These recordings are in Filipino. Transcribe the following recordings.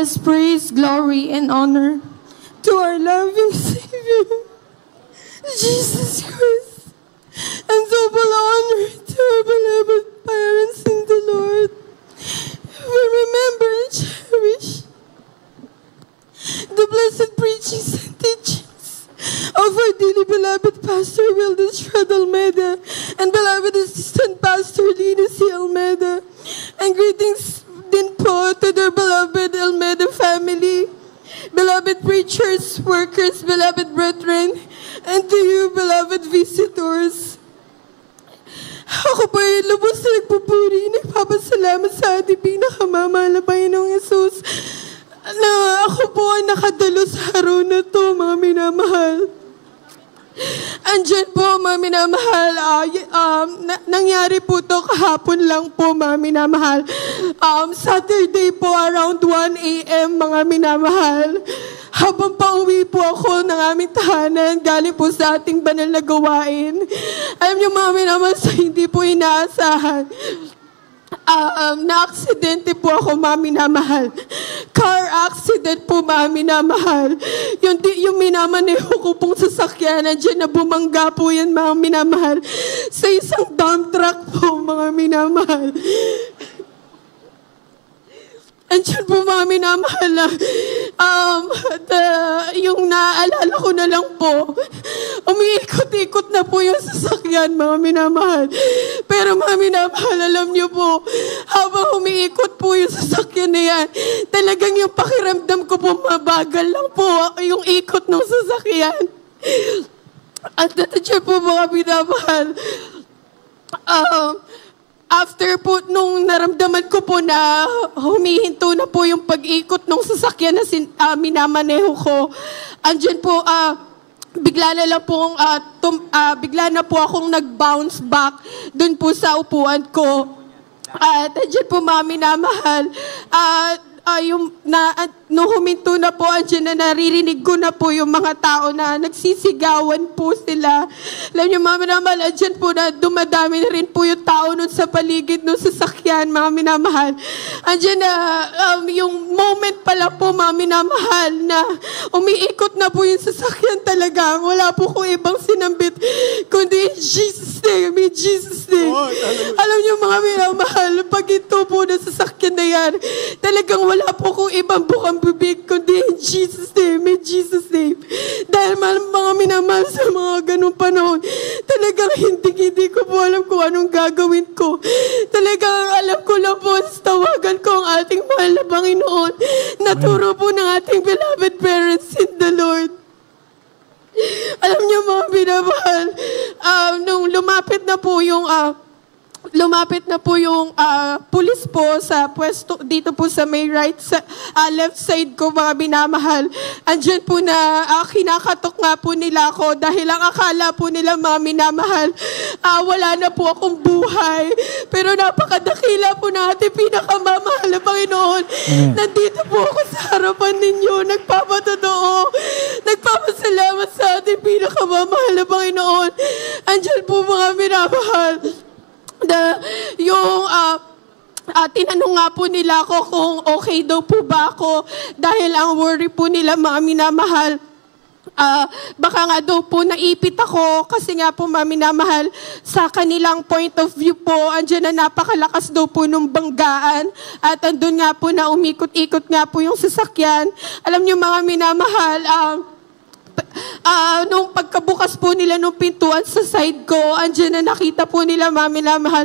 highest praise, glory, and honor to our loving Savior, Jesus Christ, and double honor to our beloved parents in the Lord. We remember and cherish the blessed preachings and teachings of our dearly beloved Pastor Wilden Shred Almeida and beloved Assistant Pastor Lina C. Almeida. And greetings din po to their beloved Almeida family, beloved preachers, workers, beloved brethren, and to you, beloved visitors. Ako po ay lubos na nagpupuri, nagpapasalamat sa ating pinakamamahal na Panginoong Yesus na ako po ay nakadalo sa araw na to, mga minamahal. Andyan po, mga minamahal, nangyari po to kahapon lang po, mga minamahal. Saturday po, around 1 a.m., mga minamahal. Habang pauwi po ako ng aming tahanan, galing po sa ating banal na gawain. Alam niyo, mga minamahal, sa hindi po inaasahan. Na-aksidente po ako, mami na mahal. Car accident po, mami na mahal. Yung minamaneho ko pong sasakyan, nandiyan na bumangga po yan, mga minamahal. Sa isang dump truck po, mga minamahal. Andiyan po, mga minamahal na, yung naaalala ko na lang po, umiikot-ikot na po yung sasakyan, mga minamahal. Pero mga minamahal, alam niyo po, habang umiikot po yung sasakyan na yan, talagang yung pakiramdam ko po, mabagal lang po yung ikot ng sasakyan. At nandiyan po, mga minamahal, after po, nung naramdaman ko po na humihinto na po yung pag-ikot ng sasakyan na minamaneho ko, andyan po, bigla na po akong nag-bounce back dun po sa upuan ko. At andyan po, mga minamahal, nung huminto na po, andyan na naririnig ko na po yung mga tao na nagsisigawan po sila. Alam niyo, mga minamahal, andyan po na dumadami na rin po yung tao nun sa paligid ng sasakyan, mga minamahal. Andyan na yung moment pala po, mga minamahal, na umiikot na po yung sasakyan talaga. Wala po kong ibang sinambit, kundi Jesus name, in Jesus name. Alam niyo, mga minamahal, pag ito po na sasakyan na yan, talagang wala po kong ibang bukang bibig, kundi in Jesus name, in Jesus name. Dahil mga minamahal sa mga ganung panahon, talagang hindi ko po alam kung anong gagawin ko. Talagang alam ko lang po, tawagan ko ang ating mahal na Panginoon, naturo po ng ating beloved parents in the Lord. Alam niyo, mga minamahal, nung lumapit na po yung pulis po sa pwesto dito po sa may left side ko, mga minamahal. Andyan po na kinakatok nga po nila ako dahil ang akala po nila, mga minamahal, wala na po akong buhay. Pero napakadakila po na ating pinakamamahal na Panginoon. Nandito po ako sa harapan ninyo, nagpapatotoo, nagpapasalamat sa ating pinakamamahal na Panginoon. Andyan po, mga minamahal, tinanong nga po nila ako kung okay daw po ba ako dahil ang worry po nila, mga minamahal, baka nga daw po naipit ako kasi nga po, mga minamahal, sa kanilang point of view po, andyan na napakalakas daw po nung banggaan at andun nga po na umikot-ikot nga po yung sasakyan. Alam niyo, mga minamahal, nung pagkabukas po nila nung pintuan sa side ko, andyan na nakita po nila, mga minamahal,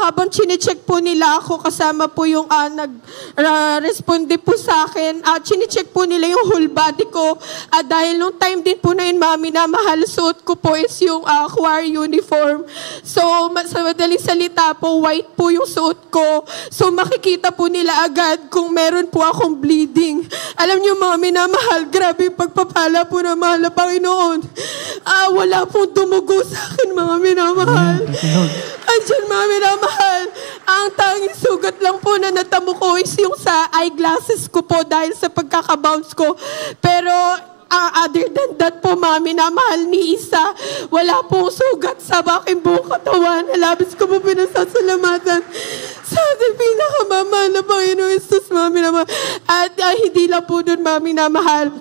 habang chinecheck po nila ako, kasama po yung nag-responde po sa akin, chinecheck po nila yung whole body ko, dahil nung time din po na yun, mga minamahal, suot ko po is yung choir uniform. So, sa madaling salita po, white po yung suot ko. So, makikita po nila agad kung meron po akong bleeding. Alam niyo, mga minamahal, grabe yung pagpapala po ng mahal na Panginoon. Wala pong dumugo sa akin, mga minamahal. Andyan, mga minamahal, ang tanging sugat lang po na natamo ko is yung sa eyeglasses ko po dahil sa pagkakabounce ko. Pero other than that po, mga minamahal ni Isa, wala pong sugat sa aking buong katawan. Labis ko po pinasasalamatan sa ating pinakamamahal na Panginoon Jesus, mga minamahal. At hindi lang po doon, mga minamahal.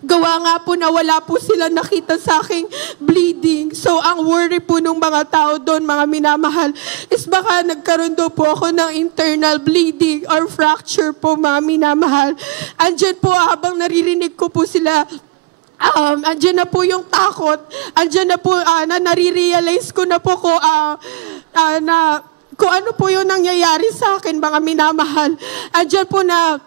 Gawa nga po na wala po sila nakita sa aking bleeding. So, ang worry po ng mga tao doon, mga minamahal, is baka nagkaroon daw po ako ng internal bleeding or fracture po, mga minamahal. Andyan po, habang naririnig ko po sila, andyan na po yung takot. Andyan na po, na nare-realize ko na po ko, na kung ano po yung nangyayari sa akin, mga minamahal. Andyan po na,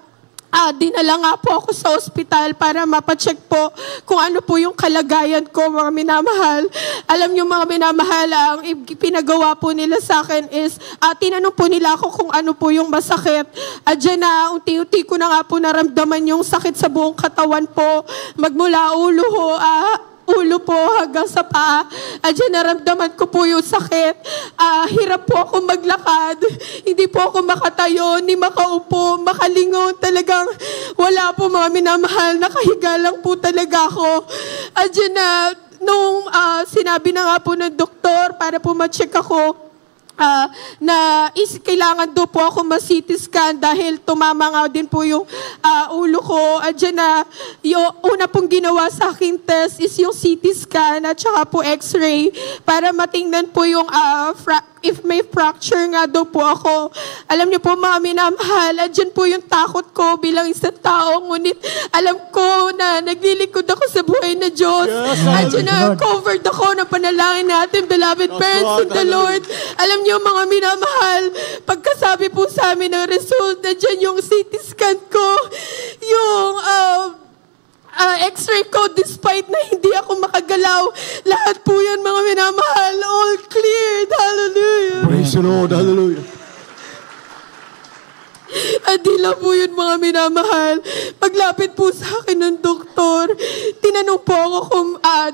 dinala nga po ako sa ospital para mapacheck po kung ano po yung kalagayan ko, mga minamahal. Alam niyo, mga minamahal, ang pinagawa po nila sa akin is, tinanong po nila ako kung ano po yung masakit. Diyan na, unti-unti ko na nga po naramdaman yung sakit sa buong katawan po. Magmula ulo po hanggang sa paa. Diyan naramdaman ko po yung sakit. Hirap po ako maglakad. Hindi po ako makatayo, ni makaupo, makalingon. Talagang wala po, mga minamahal. Nakahiga lang po talaga ako. Diyan na, nung sinabi na nga po ng doktor para po ma-check ako, na kailangan daw po ako ma-CT scan dahil tumama nga din po yung ulo ko. Diyan na, yung una pong ginawa sa aking test is yung CT scan at saka po x-ray para matingnan po yung if may fracture nga daw po ako. Alam niyo po, mga minamahal, andyan po yung takot ko bilang isang tao. Ngunit alam ko na naglilikod ako sa buhay na Diyos. Andyan na, covered ako ng panalangin natin, beloved parents in the Lord. Alam niyo, mga minamahal, pagkasabi po sa amin ng result, andyan yung CT scan ko, yung x-ray ko, despite na hindi ako makagalaw. Lahat po yan, mga minamahal, all cleared. Hallelujah. Praise the Lord. Hallelujah. At di lang po yun, mga minamahal. Paglapit po sa akin ng doktor, tinanong po ako kung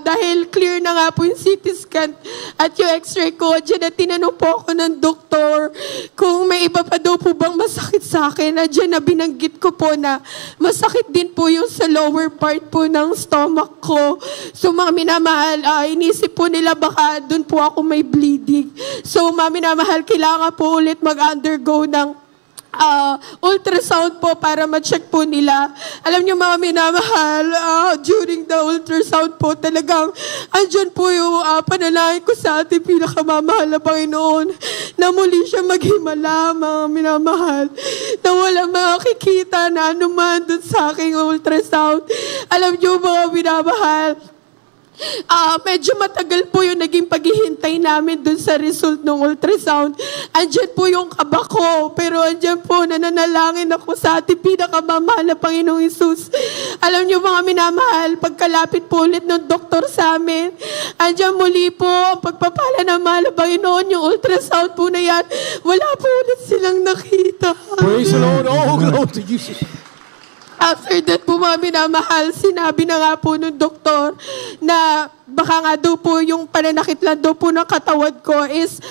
dahil clear na nga po yung CT scan at yung x-ray ko, dyan na tinanong po ako ng doktor kung may iba pa daw po bang masakit sa akin. At dyan na binanggit ko po na masakit din po yung sa lower part po ng stomach ko. So, mga minamahal, inisip po nila baka dun po ako may bleeding. So, mga minamahal, kailangan po ulit mag-undergo ng ultrasound po para ma-check po nila. Alam niyo, mga minamahal, during the ultrasound po, talagang andyan po yung panalangin ko sa ating pinakamamahal na Panginoon na muli siya maghimala, mga minamahal, na walang makikita na anuman dun sa aking ultrasound. Alam niyo, mga minamahal, medyo matagal po yung naging paghihintay namin dun sa result ng ultrasound. Andyan po yung kaba ko, pero andyan po nananalangin ako sa ating pinakamamahal na Panginoong Hesus. Alam niyo, mga minamahal, pagkalapit po ulit ng doktor sa amin, andyan muli po ang pagpapala ng mahal na Panginoon, yung ultrasound po na yan, wala po ulit silang nakita. Praise the Lord. Oh, glory to Jesus. After that po, mga minamahal, sinabi na nga po ng doktor na baka nga daw po yung pananakit lang daw po ng katawan ko is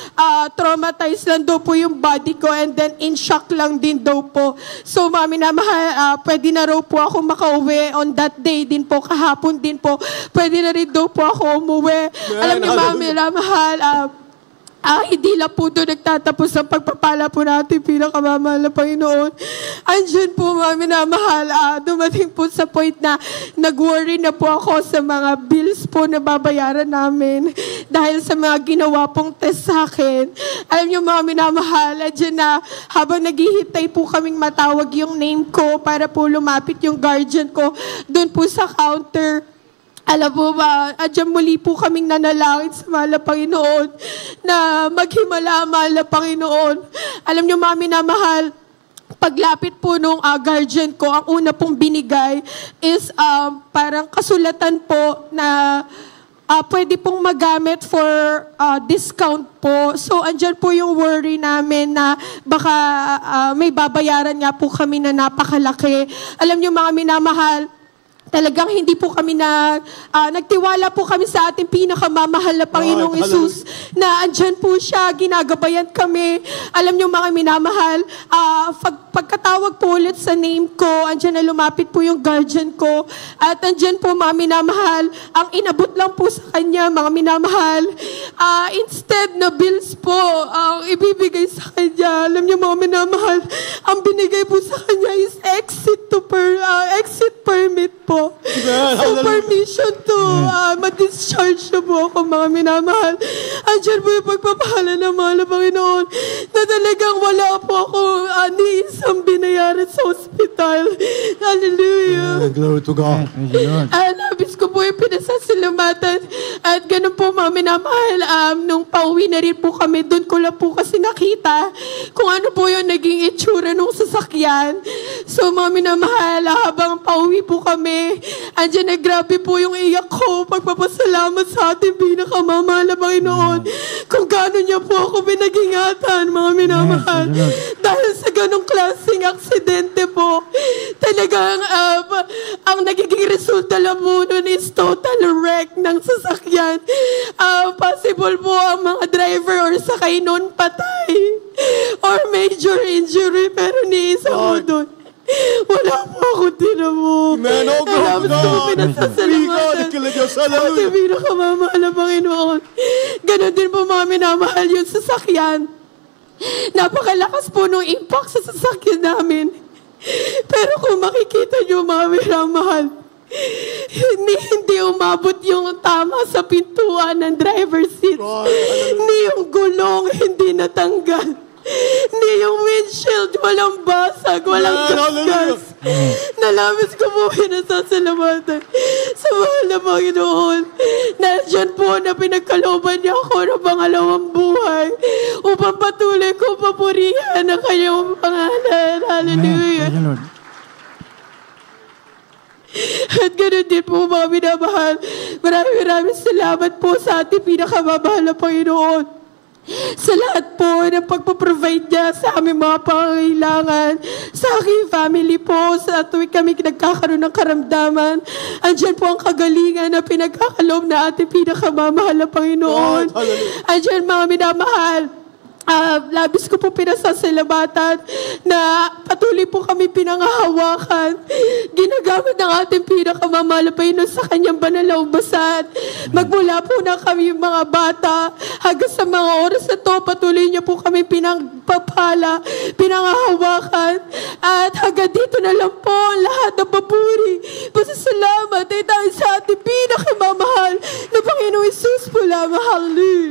traumatized lang daw po yung body ko and then in shock lang din daw po. So, mga minamahal, pwede na raw po ako makauwi on that day din po, kahapon din po. Pwede na rin daw po ako umuwi. Alam niyo, mga minamahal, hindi lang po doon nagtatapos ang pagpapala po natin pinakamamahal na Panginoon. Andyan po, mga minamahal, dumating po sa point na nag-worry na po ako sa mga bills po na babayaran namin dahil sa mga ginawa pong test sa akin. Alam niyo, mga minamahal, andyan na habang naghihintay po kaming matawag yung name ko para po lumapit yung guardian ko doon po sa counter. Alam mo ba, adyan muli po kaming nanalangin sa mahal na Panginoon na maghimala, mahal na Panginoon. Alam niyo, mga minamahal, paglapit po nung guardian ko, ang una pong binigay is parang kasulatan po na pwede pong magamit for discount po. So, andyan po yung worry namin na baka may babayaran nga po kami na napakalaki. Alam niyo, mga minamahal, talagang hindi po kami nagtiwala po kami sa ating pinakamamahal na Panginoong Isus na andyan po siya, ginagabayan kami. Alam niyo mga minamahal, pagkatawag po ulit sa name ko, andyan na lumapit po yung guardian ko at andyan po mga minamahal, ang inabot lang po sa kanya mga minamahal, instead na bills po ang ibibigay sa kanya. Alam niyo mga minamahal, ang binigay po sa kanya is exit permit po. So, permission to ma-discharge na po ako, mga minamahal. Andiyan po yung pagpapahala ng mahal na Panginoon na talagang wala po ako ni isang binayaran sa hospital. Hallelujah. Glory to God. Labis ko po yung pinasasalamatan. At ganun po, mga minamahal, nung pauwi na rin po kami, doon ko lang po kasi nakita kung ano po yung naging itsura nung sasakyan. So, mga minamahal, habang pauwi po kami, andyan na grabe po yung iyak ko, pagpapasalamat sa ating pinakamamahal na Panginoon kung gano'n niya po ako pinag-ingatan, mga minamahal. Dahil sa ganong klaseng aksidente po, talagang ang nagiging resulta lang po nun is total wreck ng sasakyan. Possible po ang mga driver or sakay nun patay or major injury, pero ni isa po doon. Wala po ako tinamo. Amen. Oh, God. Pinasasalamatan. Ate, pinakamamahal na Panginoon. Ganon din po mga minamahal yung sasakyan. Napakalakas po nung impact sa sasakyan namin. Pero kung makikita nyo mga minamahal, hindi umabot yung tama sa pintuan ng driver's seat. Ni yung gulong hindi natanggal. Ni yung windshield, walang basag, walang gasgas. Nalabis ko po pinasasalamatan sa mahal na Panginoon. Nandiyan po na pinagkalooban niya ako ng pangalawang buhay upang patuloy ko papurihan ang kanyang pangalan. Hallelujah. At ganoon din po mga minamahal. Maraming salamat po sa ating pinakamamahal na Panginoon. Sa lahat po ng pagpaprovide niya sa aming mga pangangailangan, sa aking family po, sa tuwing kami nagkakaroon ng karamdaman, andyan po ang kagalingan na pinagkakaloob na ating pinakamamahal na Panginoon. Andyan mga minamahal, labis ko po pinasasalamatan na patuloy po kami pinangahawakan. Ginagamit ng ating pinakamamahal na Panginoon sa kanyang banal na ubasan. Magmula po na kami mga bata hanggang sa mga oras na to, patuloy niya po kami pinagpapala, pinangahawakan. At hanggang dito na lang po lahat ng papuri. Pasasalamat ay dahil sa ating pinakamamahal na Panginoon Jesus po lamang. Hallelujah.